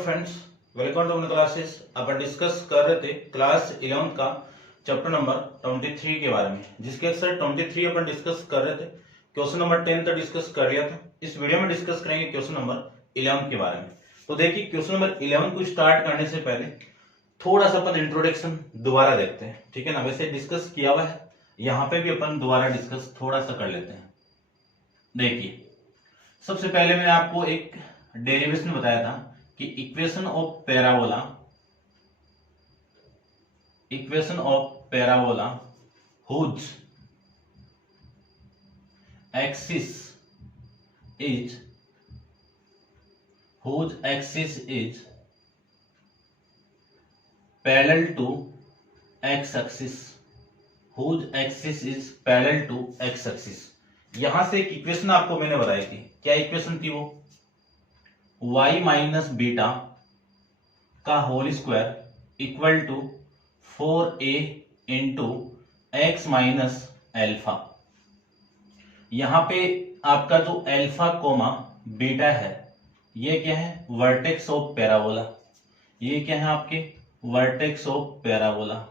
Friends, welcome to classes. अपन discuss कर रहे थे क्लास 11 का चैप्टर नंबर 23 के बारे में, जिसके अक्सर 23 अपन डिस्कस कर रहे थे। क्वेश्चन नंबर 10 तक डिस्कस कर लिया था। इस वीडियो में डिस्कस करेंगे क्वेश्चन नंबर 11 के बारे में। तो देखिए, क्वेश्चन नंबर 11 को स्टार्ट करने से पहले थोड़ा सा अपन इंट्रोडक्शन दोबारा देखते हैं, ठीक है ना। वैसे डिस्कस किया हुआ है, यहाँ पे भी अपन दोबारा डिस्कस थोड़ा सा कर लेते हैं। देखिए, सबसे पहले मैंने आपको एक डेरिवेशन बताया था कि equation of parabola whose axis is parallel to X axis, whose axis is parallel to X axis. यहां से एक इक्वेशन आपको मैंने बताई थी। क्या इक्वेशन थी वो? y माइनस बीटा का whole square equal to 4a into X minus alpha. यहां पे आपका जो एल्फा कोमा बीटा है, ये क्या है? Vertex of parabola. ये क्या है? आपके वर्टेक्स ऑफ पैराबोला।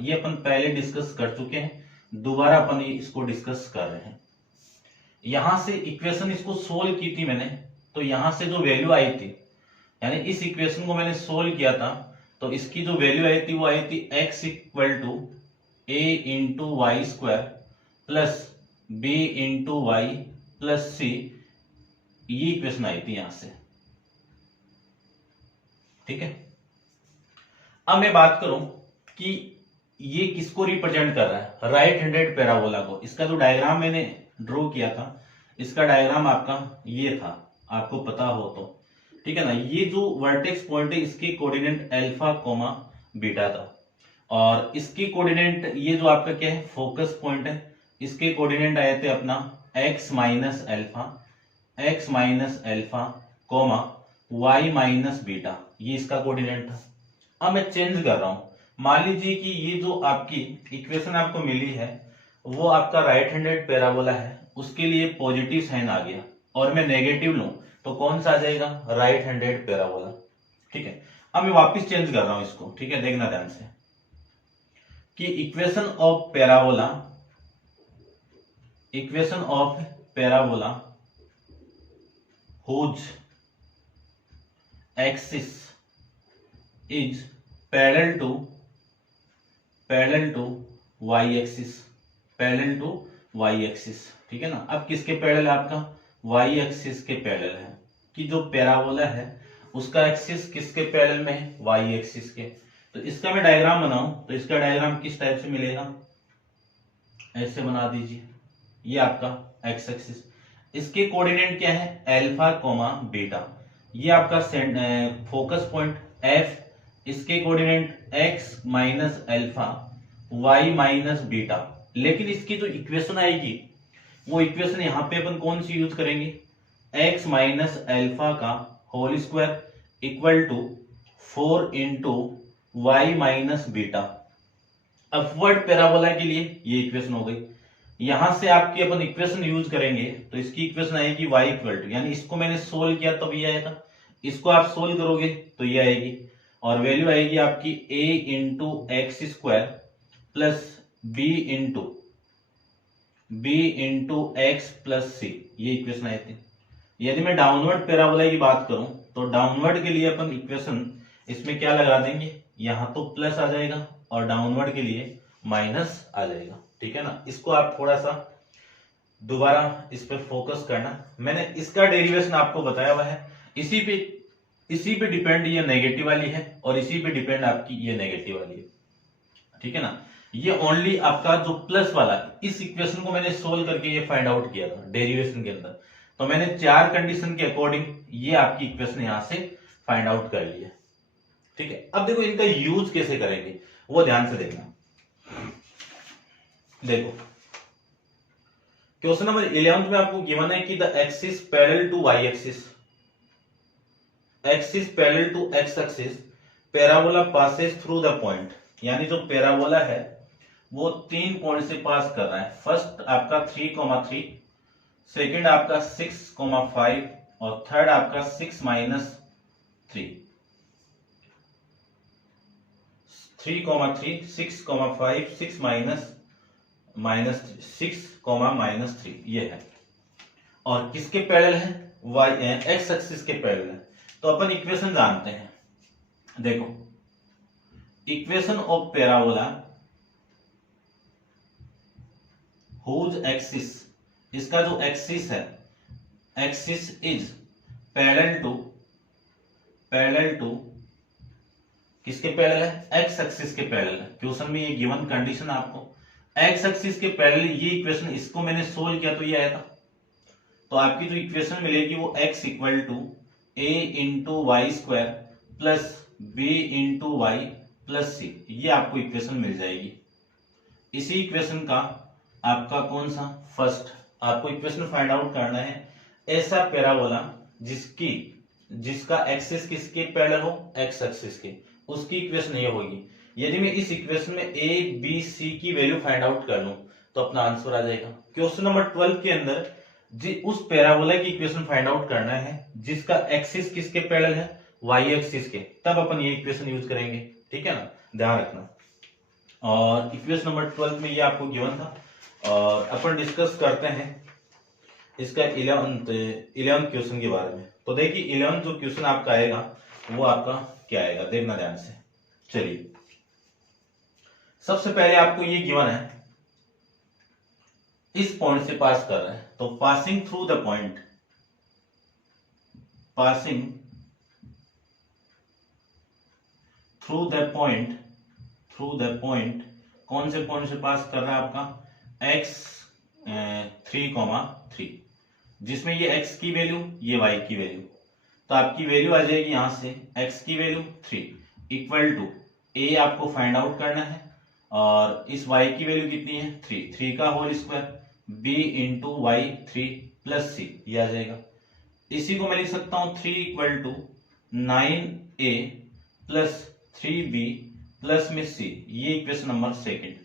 ये अपन पहले डिस्कस कर चुके हैं, दोबारा अपन इसको डिस्कस कर रहे हैं। यहां से इक्वेशन इसको सोल्व की थी मैंने, तो यहां से जो वैल्यू आई थी, यानी इस इक्वेशन को मैंने सोल्व किया था, तो इसकी जो वैल्यू आई थी वो आई थी x equal to a into Y square plus b into Y plus c। ये इक्वेशन आई थी यहां से, ठीक है। अब मैं बात करूं कि ये किसको रिप्रेजेंट कर रहा है? राइट हैंडेड पैराबोला को। इसका जो डायग्राम मैंने ड्रॉ किया था, इसका डायग्राम आपका ये था, आपको पता हो तो, ठीक है ना। ये जो वर्टेक्स पॉइंट है, इसके कोऑर्डिनेट अल्फा कोमा बीटा था, और इसकी कोऑर्डिनेट ये जो आपका क्या है? फोकस पॉइंट है। इसके कोऑर्डिनेट आए थे अपना x minus alpha coma y minus beta. ये इसका कोऑर्डिनेट था। अब मैं चेंज कर रहा हूं। मान लीजिए कि ये जो आपकी इक्वेशन आपको मिली है, वो आपका राइट हैंडेड पैराबोला है, उसके लिए पॉजिटिव साइन आ गया, और मैं नेगेटिव लूं तो कौन सा आ जाएगा? राइट हैंडेड पैराबोला, ठीक है। अब मैं वापस चेंज कर रहा हूं इसको, ठीक है। देखना ध्यान से कि equation of parabola whose axis is parallel to Y axis, ठीक है ना। अब किसके पैरेलल है? आपका वाई एक्सिस के पैरेलल है, कि जो पैराबोला है उसका एक्सिस किसके पैरेलल में है? वाई एक्सिस के। तो इसका मैं डायग्राम बनाऊं तो इसका डायग्राम किस टाइप से मिलेगा? ऐसे बना दीजिए। ये आपका एक्स एक्सिस, इसके कोऑर्डिनेट क्या है? Alpha comma beta. ये आपका फोकस पॉइंट एफ, इसके coordinate x minus alpha y minus beta. लेकिन इसकी जो इक्वेशन आएगी, वो इक्वेशन यहां पे अपन कौन सी यूज करेंगे? x माइनस अल्फा का whole square equal to 4 into Y minus beta. Upward parabola के लिए ये इक्वेशन हो गई। यहां से आपकी अपन इक्वेशन यूज करेंगे, तो इसकी इक्वेशन आएगी y इक्वल टू, यानी इसको मैंने सोल्व किया तब ये आएगा, इसको आप सोल्व करोगे तो ये आएगी, और वैल्यू आएगी आपकी a into x square plus b into x plus c. ये इक्वेशन आई थी। यदि मैं डाउनवर्ड पैराबोला की बात करूं, तो डाउनवर्ड के लिए अपन इक्वेशन इसमें क्या लगा देंगे? यहां तो प्लस आ जाएगा, और डाउनवर्ड के लिए माइनस आ जाएगा, ठीक है ना। इसको आप थोड़ा सा दोबारा इस पे फोकस करना। मैंने इसका डेरिवेशन आपको बताया हुआ है। इसी पे डिपेंड ये नेगेटिव वाली है, और इसी पे डिपेंड आपकी ये नेगेटिव वाली है, ठीक है ना। ये ओनली आपका जो प्लस वाला, इस इक्वेशन को मैंने सोल्व करके ये फाइंड आउट किया था डेरिवेशन के अंदर, तो मैंने 4 कंडीशन के अकॉर्डिंग ये आपकी इक्वेशन यहां से फाइंड आउट कर ली है, ठीक है। अब देखो, इनका यूज कैसे करेंगे वो ध्यान से देखना। देखो, क्वेश्चन नंबर 11 में आपको गिवन है कि the axis parallel to Y axis to X axis parabola passes through the point. यानी जो पैराबोला है वो 3 पॉइंट से पास कर रहा है। फर्स्ट आपका 3,3, सेकेंड आपका 6,5 और थर्ड आपका 6 - 3, 3,3, 6,5, 6 माइनस 6, -3 ये है। और किसके पैरेलल है? y एक्स एक्सिस के पैरेलल है। तो अपन इक्वेशन जानते हैं, देखो equation of parabola whose axis, इसका जो एक्सिस है, एक्सिस इज पैरेलल टू किसके पैरेलल है? एक्स एक्सिस के पैरेलल है। क्वेश्चन में ये गिवन कंडीशन आपको एक्स एक्सिस के पैरेलल, ये इक्वेशन इसको मैंने सोल्व किया तो ये आया था। तो आपकी जो इक्वेशन मिलेगी वो x equal to a into Y square plus b into Y plus c, ये आपको इक्वेशन मिल जाएगी। इसी इक्वेशन का आपका कौन सा फर्स्ट आपको इक्वेशन फाइंड आउट करना है, ऐसा पैराबोला जिसका एक्सिस किसके पैरेलल हो? एक्स एक्सिस के, उसकी इक्वेशन ये होगी। यदि मैं इस इक्वेशन में a b c की वैल्यू फाइंड आउट कर लूं तो अपना आंसर आ जाएगा। क्वेश्चन नंबर 12 के अंदर उस पैराबोला की इक्वेशन फाइंड आउट करना है जिसका एक्सिस किसके पैरेलल है? वाई एक्सिस के, तब अपन ये इक्वेशन यूज करेंगे, ठीक है ना, ध्यान रखना। और इक्वेशन नंबर 12 में ये आपको गिवन था और अपन डिस्कस करते हैं इसका 11th क्वेश्चन के बारे में। तो देखिए 11th जो क्वेश्चन आपका आएगा वो आपका क्या आएगा, देखना ध्यान से। चलिए सबसे पहले आपको ये गिवन है, इस पॉइंट से पास कर रहे हैं, तो passing through the point, passing through the point, कौन से पॉइंट से पास कर रहा है आपका? x 3,3, जिसमें ये x की वैल्यू, ये y की वैल्यू, तो आपकी वैल्यू आ जाएगी यहां से x की वैल्यू 3 इक्वल टू a आपको फाइंड आउट करना है और इस y की वैल्यू कितनी है? 3 का whole square b into y 3 plus c, ये आ जाएगा। इसी को मैं लिख सकता हूं 3 equal to 9a plus 3b plus में c, ये इक्वेशन नंबर सेकंड।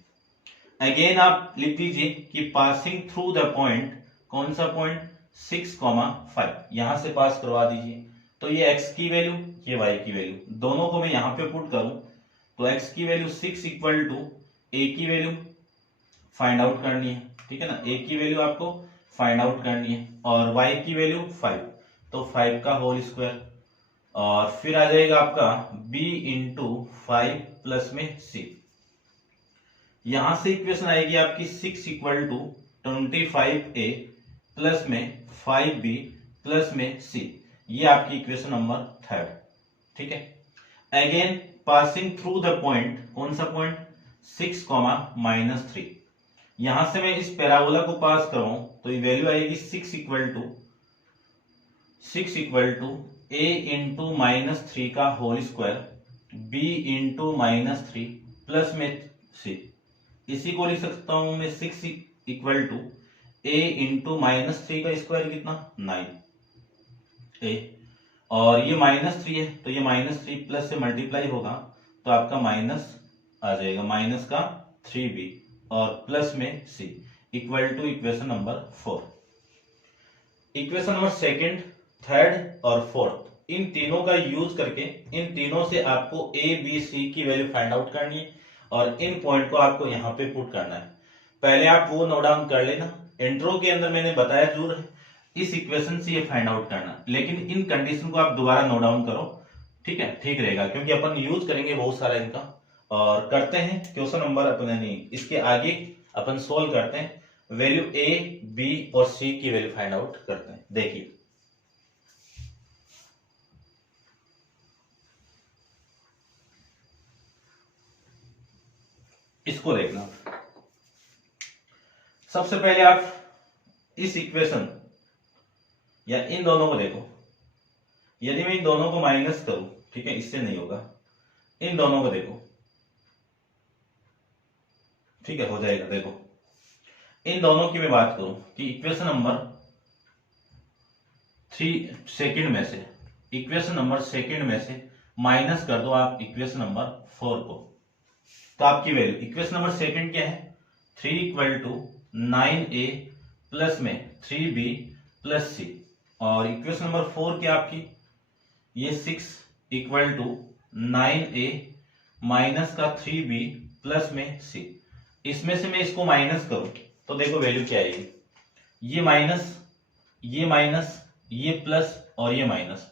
अगेन आप लिख दीजिए कि पासिंग थ्रू द पॉइंट, कौन सा पॉइंट? 6,5, यहां से पास करवा दीजिए। तो ये x की वैल्यू, ये y की वैल्यू, दोनों को मैं यहां पे पुट करूं तो x की वैल्यू 6 इक्वल टू a की वैल्यू फाइंड आउट करनी है, ठीक है ना, a की वैल्यू आपको फाइंड आउट करनी है और y की वैल्यू 5, तो 5 का होल स्क्वायर और फिर आ जाएगा आपका b इंटू 5 प्लस में c। यहां से इक्वेशन आएगी आपकी 6 इक्वल टू 25a प्लस में 5b प्लस में c, ये आपकी इक्वेशन नंबर 3, ठीक है। Again passing through the point, कौन सा पॉइंट? 6, -3, यहां से मैं इस पैराबोला को पास कराऊं तो ये वैल्यू आएगी 6 इक्वल टू a इंटू -3 का whole square b into -3 plus में c। इसी को लिख सकता हूं मैं 6 इक्वल टू a इंटू -3 का स्क्वायर कितना? 9a, और ये -3 है तो ये -3 प्लस से मल्टीप्लाई होगा तो आपका माइनस आ जाएगा, माइनस का 3b और प्लस में c equal to equation number 4। Equation number second, third और फोर्थ, इन तीनों का यूज करके इन तीनों से आपको a b c की वैल्यू फाइंड आउट करनी है और इन पॉइंट को आपको यहाँ पे पुट करना है। पहले आप वो नोट डाउन कर लेना, इंट्रो के अंदर मैंने बताया जरूर है इस इक्वेशन से ये फाइंड आउट करना, लेकिन इन कंडीशन को आप दोबारा नोट डाउन करो, ठीक है, ठीक रहेगा, क्योंकि अपन यूज करेंगे बहुत सारा इनका। और करते हैं क्वेश्चन नंबर अपन नहीं, इसके आगे अपन सोल्व करते हैं, वैल्यू a b और c की वैल्यू फाइंड आउट करते हैं। देखिए इसको देखना, सबसे पहले आप इस इक्वेशन या इन दोनों को देखो, यदि मैं इन दोनों को माइनस करूं, ठीक है, इससे नहीं होगा, इन दोनों को देखो, ठीक है, हो जाएगा। देखो इन दोनों की मैं बात करूं कि इक्वेशन नंबर 3 सेकंड में से, इक्वेशन नंबर सेकंड में से माइनस कर दो आप इक्वेशन नंबर 4 को, तो आपकी वैल्यू इक्वेशन नंबर सेकंड क्या है? 3 इक्वल टू 9a प्लस में 3b प्लस c, और इक्वेशन नंबर 4 क्या आपकी? ये 6 इक्वल टू 9a माइनस का 3b प्लस में c। इसमें से मैं इसको माइनस करूं तो देखो वैल्यू क्या आएगी, ये माइनस, ये माइनस, ये प्लस और ये माइनस,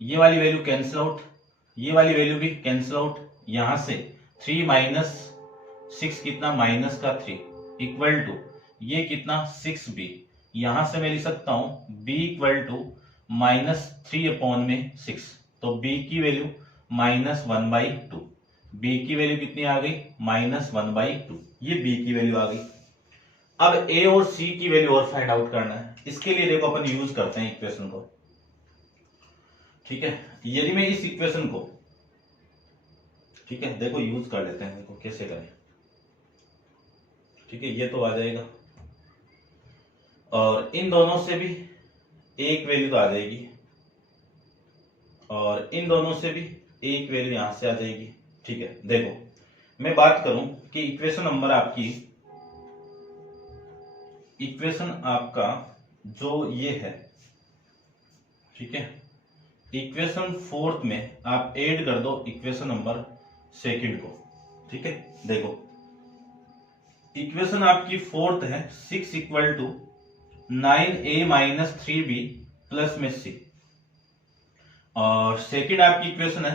ये वाली वैल्यू कैंसिल आउट, ये वाली वैल्यू भी कैंसिल आउट। यहां से 3 माइनस 6 कितना, माइनस का 3 इक्वल टू ये कितना 6b। यहां से मैं लिख सकता हूं b इक्वल टू -3/6। तो b की वैल्यू -1/2। b की वैल्यू कितनी आ गई, -1/2। ये b की वैल्यू आ गई। अब a और c की वैल्यू और फाइंड आउट करना है। इसके लिए देखो अपन यूज करते हैं इक्वेशन को, ठीक है। यदि मैं इस इक्वेशन को, ठीक है, देखो यूज कर लेते हैं, देखो कैसे करें, ठीक है। ये तो आ जाएगा और इन दोनों से भी एक वैल्यू तो आ जाएगी और इन दोनों से भी एक वैल्यू यहां से आ जाएगी, ठीक है। देखो मैं बात करूं कि इक्वेशन नंबर आपकी, इक्वेशन आपका जो ये है, ठीक है, इक्वेशन फोर्थ में आप ऐड कर दो इक्वेशन नंबर सेकंड को, ठीक है। देखो इक्वेशन आपकी फोर्थ है 6 equal to 9a minus 3b plus में c, और सेकंड आपकी इक्वेशन है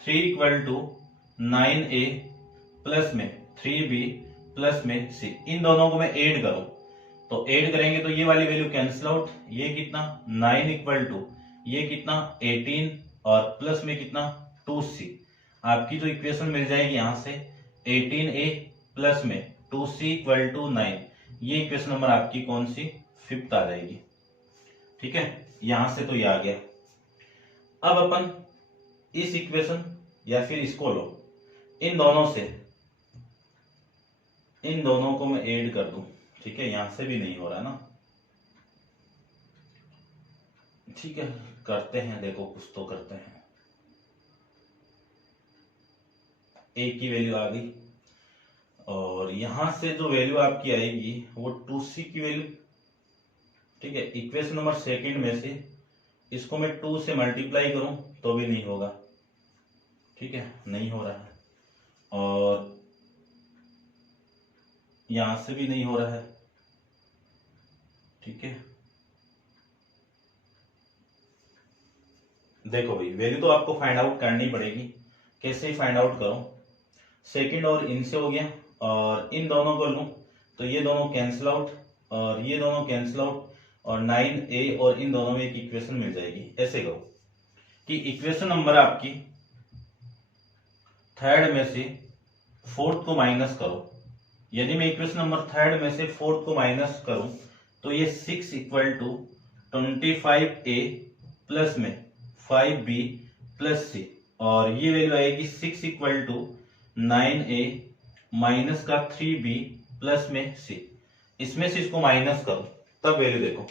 3 इक्वल टू 9a प्लस में 3b प्लस में c। इन दोनों को मैं ऐड करूं तो ऐड करेंगे तो ये वाली वैल्यू कैंसिल आउट, ये कितना 9 इक्वल टू ये कितना 18 और प्लस में कितना 2c। आपकी जो इक्वेशन मिल जाएगी यहां से 18a प्लस में 2c इक्वल टू 9। ये इक्वेशन नंबर आपकी कौन सी, फिफ्थ आ जाएगी, ठीक है। यहां से तो ये आ गया। अब अपन इस इक्वेशन या फिर इसको लो, इन दोनों से, इन दोनों को मैं ऐड कर दूं, ठीक है। यहां से भी नहीं हो रहा ना, ठीक है, करते हैं, देखो कुछ तो करते हैं। a की वैल्यू आ गई और यहां से जो वैल्यू आपकी आएगी वो 2c की वैल्यू, ठीक है। इक्वेशन नंबर सेकंड में से इसको मैं 2 से मल्टीप्लाई करूं तो भी नहीं होगा, ठीक है, नहीं हो रहा है। और यहां से भी नहीं हो रहा है, ठीक है। देखो भाई वैल्यू तो आपको फाइंड आउट करनी पड़ेगी, कैसे फाइंड आउट करो। सेकंड और इनसे हो गया और इन दोनों को लूं तो ये दोनों कैंसिल आउट और ये दोनों कैंसिल आउट और 9a और इन दोनों में एक इक्वेशन मिल जाएगी। ऐसे कहो कि इक्वेशन नंबर आपकी थर्ड में से फोर्थ को माइनस करो। यदि मैं इक्वेशन नंबर थर्ड में से फोर्थ को माइनस करूं तो ये 6 इक्वल टू 25a प्लस में 5b प्लस c, और ये वैल्यू आएगी 6 इक्वल टू 9a माइनस का 3b प्लस में c। इसमें से इसको माइनस करो तब वैल्यू देखो,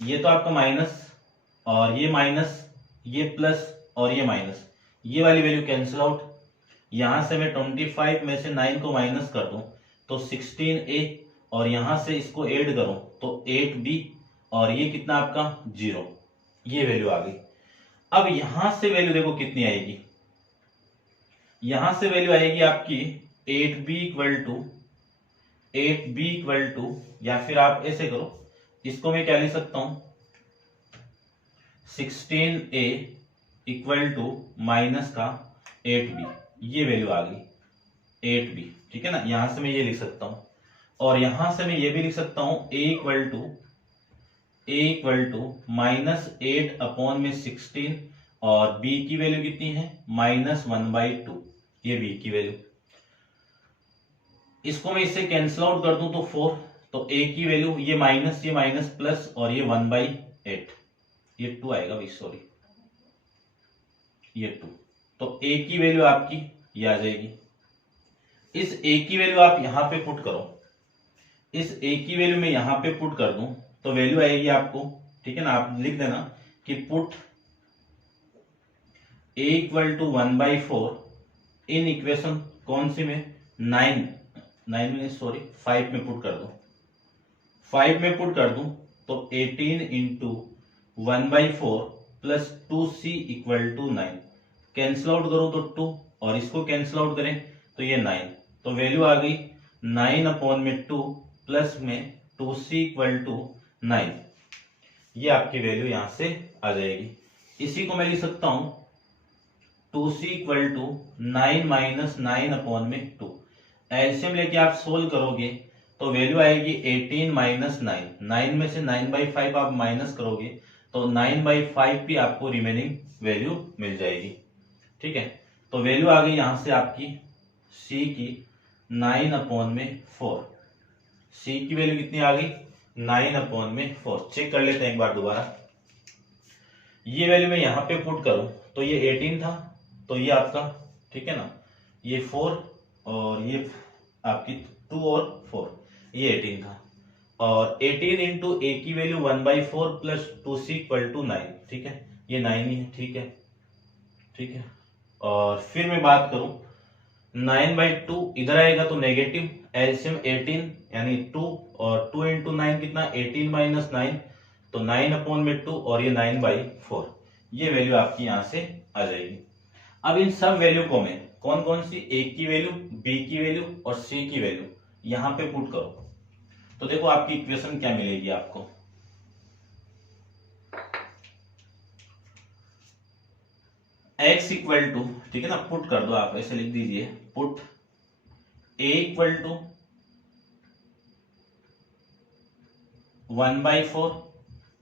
ये तो आपका माइनस और ये माइनस, ये प्लस और ये माइनस, ये वाली वैल्यू कैंसिल आउट। यहां से मैं 25 में से 9 को माइनस कर दूं तो 16a और यहां से इसको ऐड करूं तो 8b और ये कितना आपका 0। ये वैल्यू आ गई। अब यहां से वैल्यू देखो कितनी आएगी, यहां से वैल्यू आएगी आपकी 8b इक्वल टू, या फिर आप ऐसे करो, इसको मैं क्या लिख सकता हूं 16a इक्वल टू माइनस का 8b। ये वैल्यू आ गई 8b, ठीक है ना। यहां से मैं ये लिख सकता हूं और यहां से मैं ये भी लिख सकता हूं a इक्वल टू -8 अपॉन में 16 और b की वैल्यू कितनी है -1/2। ये b की वैल्यू, इसको मैं इससे कैंसिल आउट कर दूं तो 4, तो a की वैल्यू ये माइनस प्लस और ये 1/8, ये 2 आएगा भाई, सॉरी ये 2। तो a की वैल्यू आपकी ये आ जाएगी। इस a की वैल्यू आप यहां पे पुट करो, इस a की वैल्यू मैं यहां पे पुट कर दूं तो वैल्यू आएगी आपको, ठीक है ना। आप लिख देना कि put a equal to 1/4 in equation कौन सी में 5 में पुट कर दो। 5 में पुट कर दूं तो 18 into 1/4 plus 2c equal to 9। Cancel out करो तो 2 और इसको कैंसिल आउट करें तो ये 9, तो वैल्यू आ गई 9/2 प्लस में 2c इक्वल टू 9। ये आपकी वैल्यू यहां से आ जाएगी। इसी को मैं लिख सकता हूं 2c equal to 9 minus 9/2। LCM लेके आप सोल्व करोगे तो वैल्यू आएगी 18 माइनस 9। 9 में से 9/5 आप माइनस करोगे तो 9/5 भी आपको रिमेनिंग वैल्यू मिल जाएगी। ठीक है, तो वैल्यू आ गई यहां से आपकी c की 9/4। c की वैल्यू कितनी आ गई 9/4। चेक कर लेते हैं एक बार दोबारा। ये वैल्यू मैं यहां पे पुट करूं तो ये 18 था, तो ये आपका, ठीक है ना, ये 4 और ये आपकी 2 और 4, ये 18 था। और 18 इंटू ए की value 1/4 plus 2c equal to 9। ठीक है, ये 9 ही है। ठीक है, ठीक है। और फिर मैं बात करूं 9/2 इधर आएगा तो नेगेटिव, एलसीएम 18 यानी 2 और 2 इंटू 9 कितना 18 माइनस 9, तो 9/2 और ये 9/4। ये वैल्यू आपकी यहां से आ जाएगी। अब इन सब वैल्यू को मैं कौन कौन सी, ए की वैल्यू, बी की वैल्यू और सी की वैल्यू यहां पे पुट करो तो देखो आपकी इक्वेशन क्या मिलेगी आपको। x इक्वल टू, ठीक है ना, पुट कर दो आप, ऐसे लिख दीजिए put a equal to 1/4,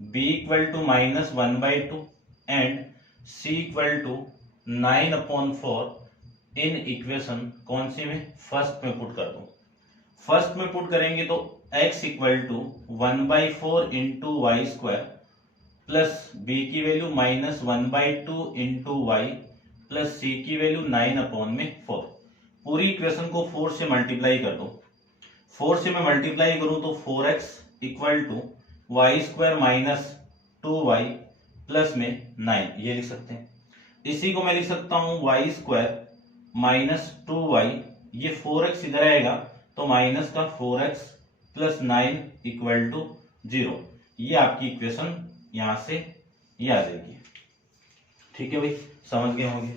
b equal to minus 1/2 and c equal to 9/4 in equation कौन सी में, फर्स्ट में पुट कर दो। फर्स्ट में पुट करेंगे तो x equal to 1/4 into Y square plus b की value minus 1/2 into Y plus c की वैल्यू 9/4। पूरी इक्वेशन को 4 से मल्टीप्लाई कर दो। 4 से मैं मल्टीप्लाई करूं तो 4x equal to y square minus 2y plus में 9, ये लिख सकते हैं। इसी को मैं लिख सकता हूं वाई स्क्वायर माइनस 2y, ये 4x इधर आएगा तो माइनस का 4x प्लस 9 इक्वल टू 0। ये आपकी इक्वेशन यहां से ये आ जाएगी। ठीक है भाई, समझ गए होंगे।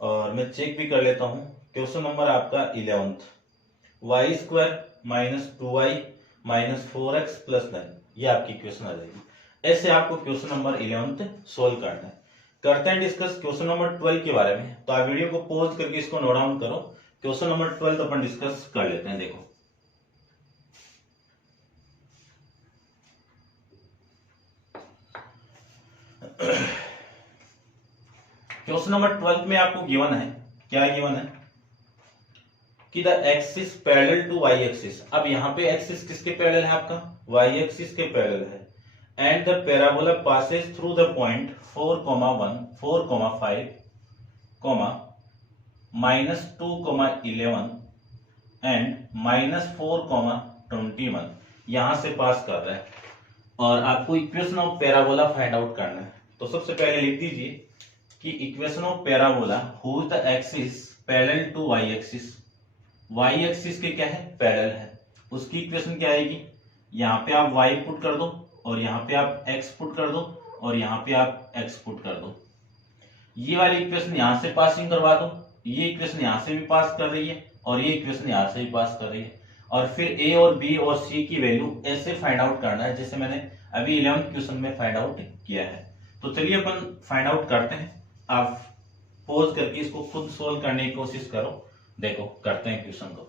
और मैं चेक भी कर लेता हूं, क्वेश्चन नंबर आपका 11th, y square minus 2y minus 4x plus 9, ये आपकी इक्वेशन आ जाएगी। ऐसे आपको क्वेश्चन नंबर 11th सोल्व करना है। करते हैं डिस्कस क्वेश्चन नंबर 12 के बारे में। तो आप वीडियो को पॉज करके इसको नोट डाउन करो। क्वेश्चन नंबर 12 अपन डिस्कस कर लेते हैं। देखो क्वेश्चन नंबर 12 में आपको गिवन है, क्या गिवन है कि the axis parallel to Y axis. अब यहाँ पे एक्सिस किसके पैरेलल है, आपका वाई एक्सिस के पैरेलल है। And the parabola passes through the point 4,1, 4,5, -2,11 and -4,21 यहां से पास कर रहा है। और आपको equation of parabola find out करना है। तो सबसे पहले लिख दीजिए कि equation of parabola who the axis parallel to Y axis. Y axis के क्या है, पैरेलल है। उसकी इक्वेशन क्या आएगी, यहाँ पे आप y पुट कर दो और यहाँ पे आप x पुट कर दो और यहाँ पे आप x पुट कर दो। ये वाली इक्वेशन यहाँ से पासिंग करवा दो, ये इक्वेशन यहाँ से भी पास कर रही है और ये इक्वेशन यहाँ से भी पास कर रही है। और फिर a और b और c की वैल्यू ऐसे फाइंड आउट करना है जैसे मैंने अभी 11th क्वेश्चन में फाइंड आउट किया है। तो चलिए अपन फाइंड आउट करते हैं। आप पॉज करके इसको खुद सोल्व करने की कोशिश करो। देखो करते हैं क्वेश्चन को।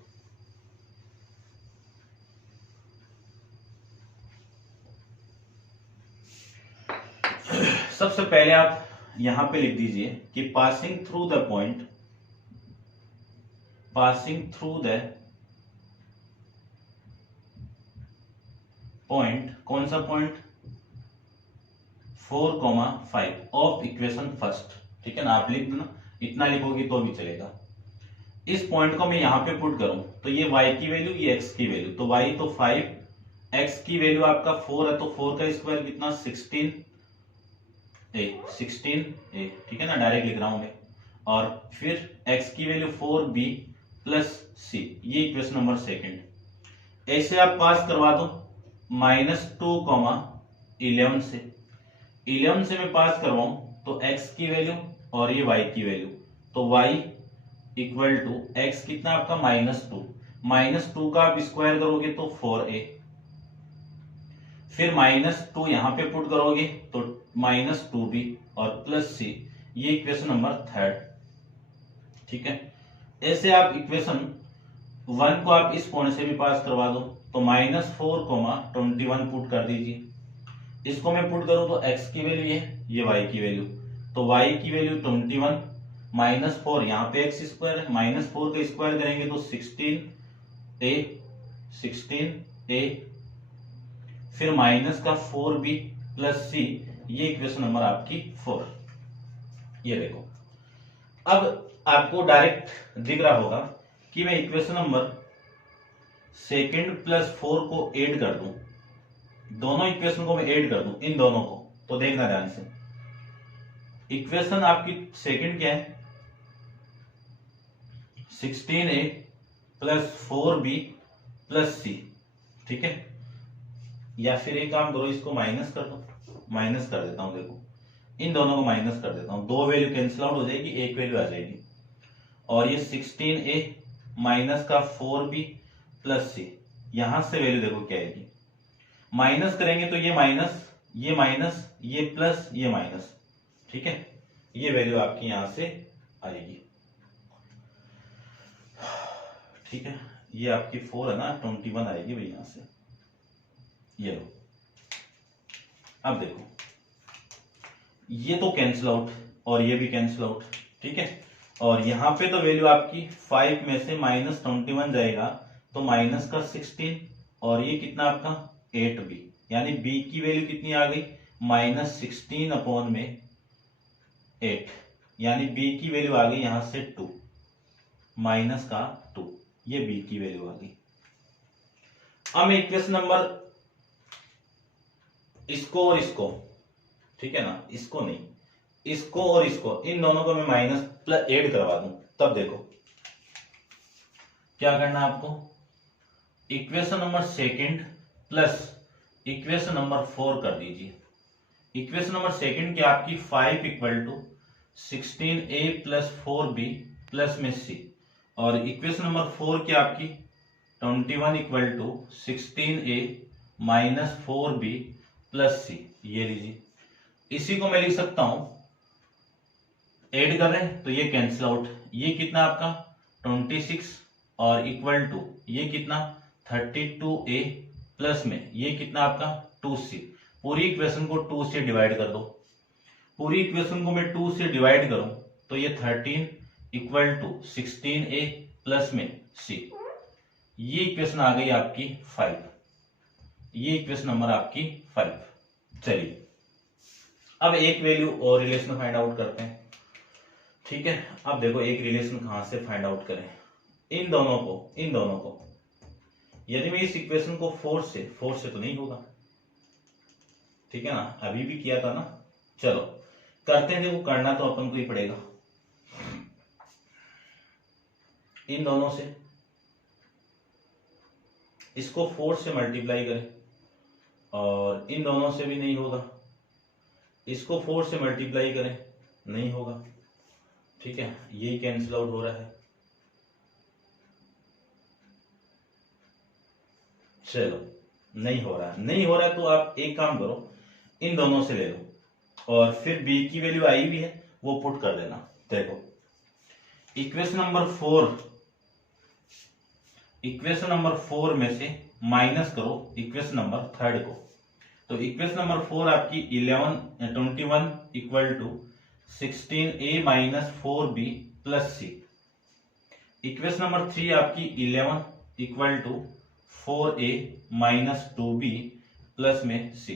सबसे पहले आप यहां पे लिख दीजिए कि passing through the point, passing through the point, कौन सा पॉइंट, 4,5 ऑफ इक्वेशन फर्स्ट। ठीक है ना, आप लिख देना, इतना लिखोगे तो भी चलेगा। इस पॉइंट को मैं यहां पे पुट करूं तो ये y की वैल्यू, ये x की वैल्यू, तो y तो 5, x की वैल्यू आपका 4 है तो 4 का स्क्वायर कितना 16 a, ठीक है ना, डायरेक्ट लिख रहा हूं मैं। और फिर x की वैल्यू 4b प्लस c, ये इक्वेशन नंबर सेकंड। ऐसे आप पास करवा दो -2,11 से। 11 से मैं पास करवाऊं तो x की वैल्यू और ये y की वैल्यू, तो y इक्वल टू x कितना आपका -2, -2 का आप स्क्वायर करोगे तो 4a, फिर -2 यहां पे पुट करोगे तो -2b और प्लस c, ये इक्वेशन नंबर 3, ठीक है। ऐसे आप इक्वेशन 1 को आप इस पॉइंट से भी पास करवा दो, तो -4, 21 पुट कर दीजिए। इसको मैं पुट करूं तो x की वैल्यू है, ये y की वैल्यू, तो y की वैल्यू 21, -4 यहाँ पे x स्क्वायर है, -4 का स्क्वायर करेंगे तो 16a, फिर माइनस का 4b प्लस c, ये इक्वेशन नंबर आपकी 4। ये देखो, अब आपको डायरेक्ट दिख रहा होगा कि मैं इक्वेशन नंबर सेकंड प्लस 4 को ऐड कर दूं, दोनों इक्वेशन को मैं ऐड कर दूं इन दोनों को, तो देखना ध्यान से। इक्वेशन आपकी सेकंड क्या है, 16a plus 4b plus c, ठीक है। या फिर एक काम करो, इसको माइनस कर दो, माइनस कर देता हूं, देखो इन दोनों को माइनस कर देता हूं, दो वैल्यू कैंसिल आउट हो जाएगी, एक वैल्यू आ जाएगी, और ये 16a माइनस का 4b प्लस c, यहां से वैल्यू देखो क्या आएगी, माइनस करेंगे तो ये माइनस, ये माइनस, ये प्लस, ये माइनस, ठीक है। ये वैल्यू आपकी यहां से आएगी, ठीक है। ये आपकी 4 है ना, 21 आएगी भाई यहां से, ये लो। अब देखो, ये तो कैंसिल आउट और ये भी कैंसिल आउट, ठीक है। और यहां पे तो वैल्यू आपकी 5 में से -21 जाएगा तो माइनस का 16, और ये कितना आपका 8b, यानी b की वैल्यू कितनी आ गई, -16 अपॉन में 8, यानी b की वैल्यू आ गई यहां से 2, माइनस का 2, ये b की वैल्यू आ गई। अब मैं इक्वेशन नंबर इसको और इसको, ठीक है ना, इसको नहीं, इसको और इसको, इन दोनों को मैं माइनस प्लस ऐड करवा दूं, तब देखो क्या करना है आपको, equation number second plus equation number 4 कर दीजिए। इक्वेशन नंबर सेकंड की आपकी 5 equal to 16a plus 4b plus में c, और इक्वेशन नंबर 4 की आपकी 21 equal to 16a minus 4b plus c, ये लीजिए। इसी को मैं लिख सकता हूं, ऐड कर रहे हैं तो ये कैंसिल आउट, ये कितना आपका 26 और इक्वल टू ये कितना 32a प्लस में ये कितना आपका 2c, पूरी इक्वेशन को 2 से डिवाइड कर दो, पूरी इक्वेशन को मैं 2 से डिवाइड करूं तो ये 13 इक्वल टू 16a प्लस में c, ये इक्वेशन आ गई आपकी 5, ये इक्वेशन नंबर आपकी 5। चलिए अब एक वैल्यू और रिलेशन फाइंड आउट करते हैं, ठीक है। अब देखो एक रिलेशन कहां से फाइंड आउट करें, इन दोनों को, यदि मैं इस इक्वेशन को 4 से तो नहीं होगा, ठीक है ना, अभी भी किया था ना, चलो करते हैं। देखो करना तो अपन को ही पड़ेगा, इन दोनों से इसको 4 से मल्टीप्लाई करें, और इन दोनों से भी नहीं होगा, इसको 4 से मल्टीप्लाई करें, नहीं होगा, ठीक है, यही कैंसिल आउट हो रहा है। चलो नहीं हो रहा है तो आप एक काम करो, इन दोनों से ले लो और फिर b की वैल्यू आई भी है वो पुट कर देना। देखो इक्वेशन नंबर 4 में से माइनस करो इक्वेशन नंबर 3 को, तो इक्वेशन नंबर 4 आपकी 21 equal to 16a minus 4b plus c, equation number 3 आपकी 11 equal to 4a minus 2b plus में c,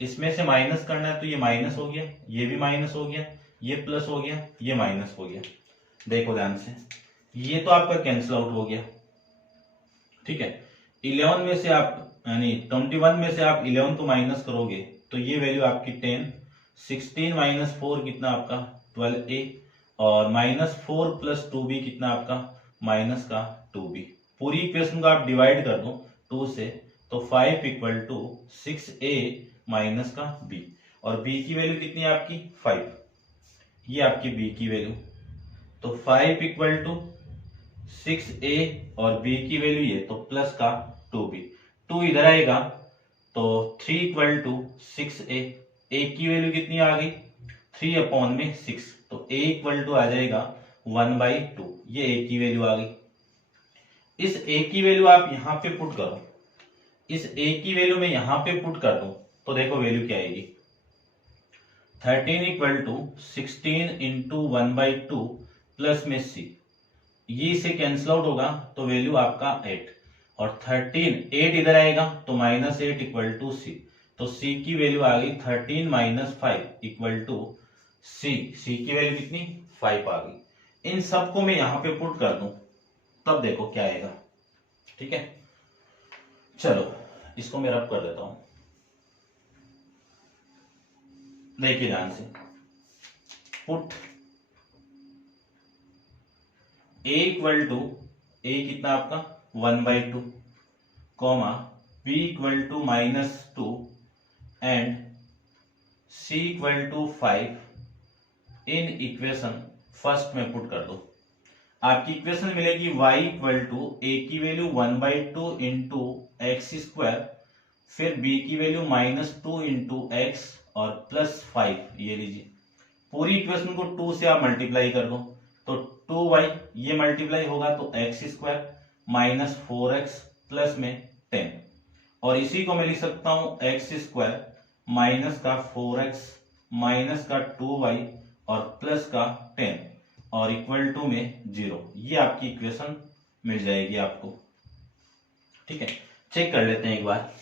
इसमें से माइनस करना है तो ये माइनस हो गया, ये भी माइनस हो गया, ये प्लस हो गया, ये माइनस हो गया। देखो ध्यान से, ये तो आपका कैंसिल आउट हो गया, ठीक है। 11 में से आप यानी 21 में से आप 11 को माइनस करोगे तो ये वैल्यू आपकी 10, 16 माइनस 4 कितना आपका 12a, और माइनस 4 प्लस 2b कितना आपका माइनस का 2b, पूरी इक्वेशन को आप डिवाइड कर दो 2 से, तो 5 इक्वल टू 6a माइनस का b, और b की वैल्यू कितनी है आपकी 5, ये आपकी b की वैल्यू। तो 5 इक्वल टू 6a और b की वैल्यू ये तो प्लस का 2b, 2 इधर आएगा तो 3 इक्वल टू 6a, a की वैल्यू कितनी आ गई 3 अपॉन में 6, तो a इक्वल टू आ जाएगा 1/2, ये a की वैल्यू आ गई। इस a की वैल्यू आप यहां पे पुट करो, इस a की वैल्यू में यहां पे पुट कर दो तो देखो वैल्यू क्या आएगी 13 इक्वल टू 16 इंटू 1/2 प्लस में c, ये इसे कैंसिल आउट होगा तो वैल्यू आपका 8, और 13 8 इधर आएगा तो -8 इक्वल टू c, तो c की वैल्यू आ गई 13 - 5 इक्वल टू c, c की वैल्यू कितनी 5 आ गई। इन सबको मैं यहां पे पुट कर दूं तब देखो क्या आएगा, ठीक है। चलो इसको मैं रब कर देता हूं, देखिए ध्यान से, put a equal to a कितना आपका 1/2 comma b equal to -2 and c equal to 5 in equation first में पुट कर दो। आपकी इक्वेशन मिलेगी y इक्वल टू a की वैल्यू 1/2 इंटू एक्स स्क्वायर, फिर b की वैल्यू -2 इंटू एक्स और +5, ये लीजिए पूरी इक्वेशन को 2 से आप मल्टीप्लाई कर दो तो 2y, ये मल्टीप्लाई होगा तो एक्स स्क्वायर -4x प्लस में 10, और इसी को मैं लिख सकता हूं एक्स स्क्वायर माइनस का 4x माइनस का 2y और प्लस का 10 और इक्वल टू में 0, ये आपकी इक्वेशन मिल जाएगी आपको, ठीक है। चेक कर लेते हैं एक बार,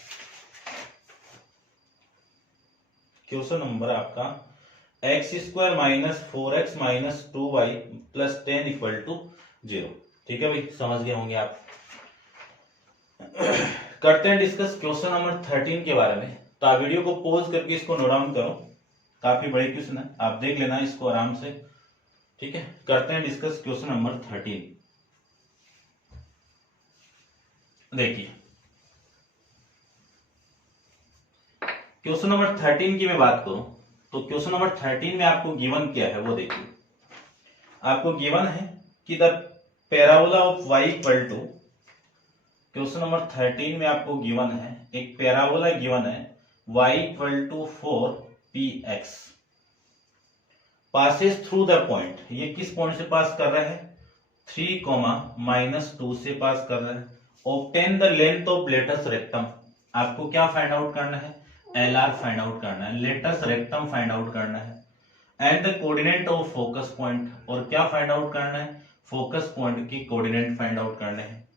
क्वेश्चन नंबर आपका x square -4x - 2y plus 10 equal to 0, ठीक है भाई, समझ गए होंगे आप। करते हैं डिस्कस क्वेश्चन नंबर 13 के बारे में। तो आप वीडियो को पॉज करके इसको नोट डाउन करो, काफी बड़े क्वेश्चन है, आप देख लेना इसको आराम से, ठीक है। करते हैं डिस्कस क्वेश्चन नंबर 13। देखिए क्वेश्चन नंबर 13 की मैं बात करूं तो क्वेश्चन नंबर 13 में आपको गिवन क्या है वो देखिए। आपको गिवन है कि the parabola of y equal to, question number 13 में आपको गिवन है एक पैराबोला गिवन है y equal to 4px passes through the point, ये किस पॉइंट से पास कर रहा है 3, -2 से पास कर रहा है। Obtain the length of latus rectum, आपको क्या फाइंड आउट करना है LR फाइंड आउट करना है, लेटस रेक्टम फाइंड आउट करना है, and the coordinate of focus point, और क्या फाइंड आउट करना है फोकस पॉइंट की कोऑर्डिनेट फाइंड आउट करने हैं,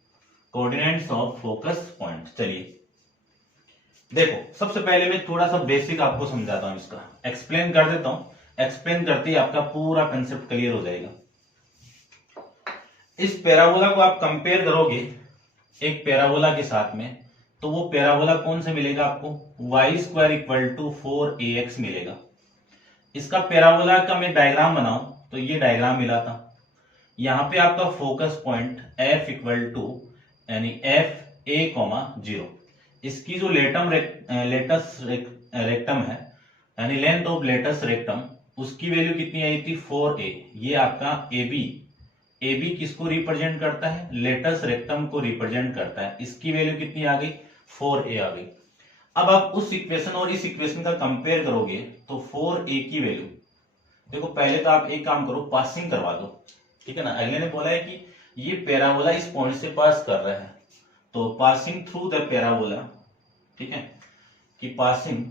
कोऑर्डिनेट्स ऑफ फोकस पॉइंट। चलिए देखो सबसे पहले मैं थोड़ा सा बेसिक आपको समझाता हूं, इसका एक्सप्लेन कर देता हूं, एक्सप्लेन करते ही आपका पूरा कंसेप्ट क्लियर हो जाएगा। इस पैराबोला को आप कंपेयर करोगे एक पैराबोला के साथ में, तो वो पैराबोला कौन से मिलेगा आपको y square equal to 4ax मिलेगा। इसका पैराबोला का मैं डायग्राम बनाऊं तो ये डायग्राम मिला था, यहां पे आपका focus point f equal to यानी f a, 0, इसकी जो लेटस रेक्टम है यानी लेंथ ऑफ लेटस रेक्टम, उसकी वैल्यू कितनी आई थी 4a, ये आपका AB किसको रिप्रेजेंट करता है लेटस रेक्टम को रिप्रेजेंट करता है, इसकी वैल्यू कितनी आ गई 4a आ गई। अब आप उस इक्वेशन और इस इक्वेशन का कंपेयर करोगे तो 4a की वैल्यू देखो, पहले तो आप एक काम करो पासिंग करवा दो, ठीक है ना। अगले ने बोला है कि ये पैराबोला इस पॉइंट से पास कर रहा है, तो पासिंग थ्रू द पैराबोला, ठीक है, कि पासिंग,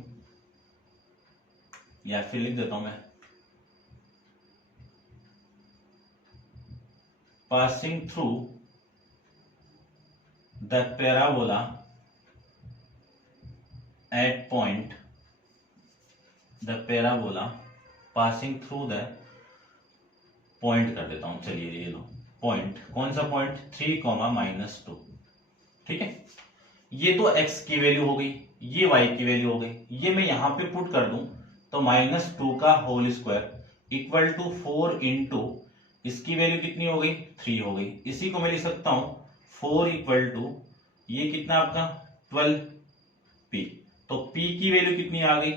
या फिर लिख देता हूं मैं passing through the parabola at point, the parabola passing through the point कर देता हूं, चलिए ये लो पॉइंट, कौन सा पॉइंट 3, -2, ठीक है। ये तो x की वैल्यू हो गई, ये y की वैल्यू हो गई, ये मैं यहां पे पुट कर दूं तो -2 का whole square equal to 4 into इसकी वैल्यू कितनी हो गई 3 हो गई। इसी को मैं लिख सकता हूं 4 इक्वल टू ये कितना आपका 12p, तो p की वैल्यू कितनी आ गई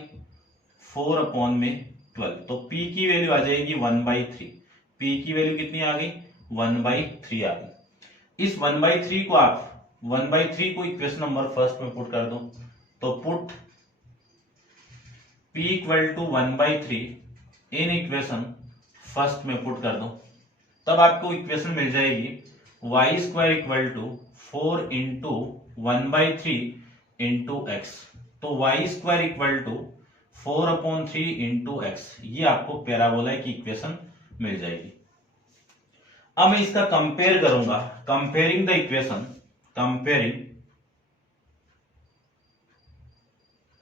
4 अपॉन में 12, तो p की वैल्यू आ जाएगी 1/3। p की वैल्यू कितनी आ गई? 1/3 आ गई। इस 1/3 को आप 1/3 को इक्वेशन नंबर फर्स्ट में पुट कर दो, तो put p equal to 1/3 in equation first में पुट कर दो, तब आपको इक्वेशन मिल जाएगी y square equal to 4 into 1/3 into x. तो y square equal to 4/3 into x, ये आपको पैराबोला की इक्वेशन मिल जाएगी। अब मैं इसका कंपेयर करूंगा, comparing the equation, comparing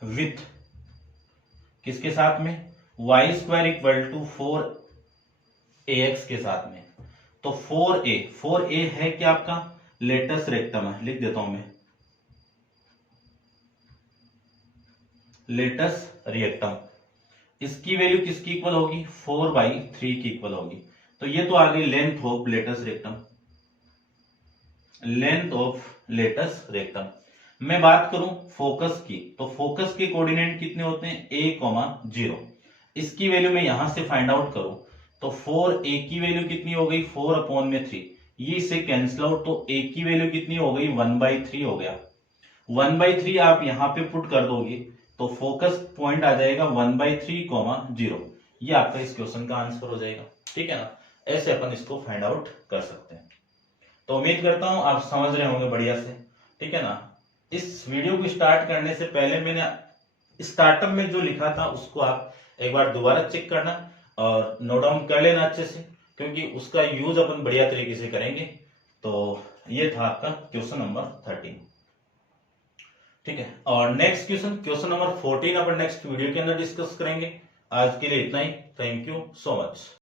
with किसके साथ में? y square equal to 4ax के साथ में। तो 4a है क्या आपका? लेटस रेक्टम है, लिख देता हूं मैं, लेटस रेक्टम। इसकी वैल्यू किसकी इक्वल होगी? 4/3 की इक्वल होगी। तो ये तो आ गई length of latus rectum, length of latus rectum. मैं बात करूं फोकस की, तो फोकस के कोऑर्डिनेट कितने होते हैं? a, 0। इसकी वैल्यू मैं यहां से फाइंड आउट करूं तो 4a की वैल्यू कितनी हो गई? 4/3। ये इससे कैंसिल आउट, तो a की वैल्यू कितनी हो गई? 1/3 हो गया। 1/3 आप यहां पे पुट कर दोगे तो फोकस पॉइंट आ जाएगा 1/3, 0। ये आपका इस क्वेश्चन का आंसर हो जाएगा। ठीक है ना? ऐसे अपन इसको फाइंड आउट कर सकते हैं। तो उम्मीद करता हूं आप समझ रहे होंगे बढ़िया से। ठीक है ना? इस वीडियो को स्टार्ट करने से पहले मैंने स्टार्टअप में जो लिखा था उसको आप एक बार दोबारा चेक करना और नोट डाउन कर लेना अच्छे से, क्योंकि उसका यूज अपन बढ़िया तरीके से करेंगे। तो ये था आपका क्वेश्चन नंबर 13। ठीक है, और नेक्स्ट क्वेश्चन नंबर 14 अपन नेक्स्ट वीडियो के अंदर डिस्कस करेंगे। आज के लिए इतना ही। Thank you so much.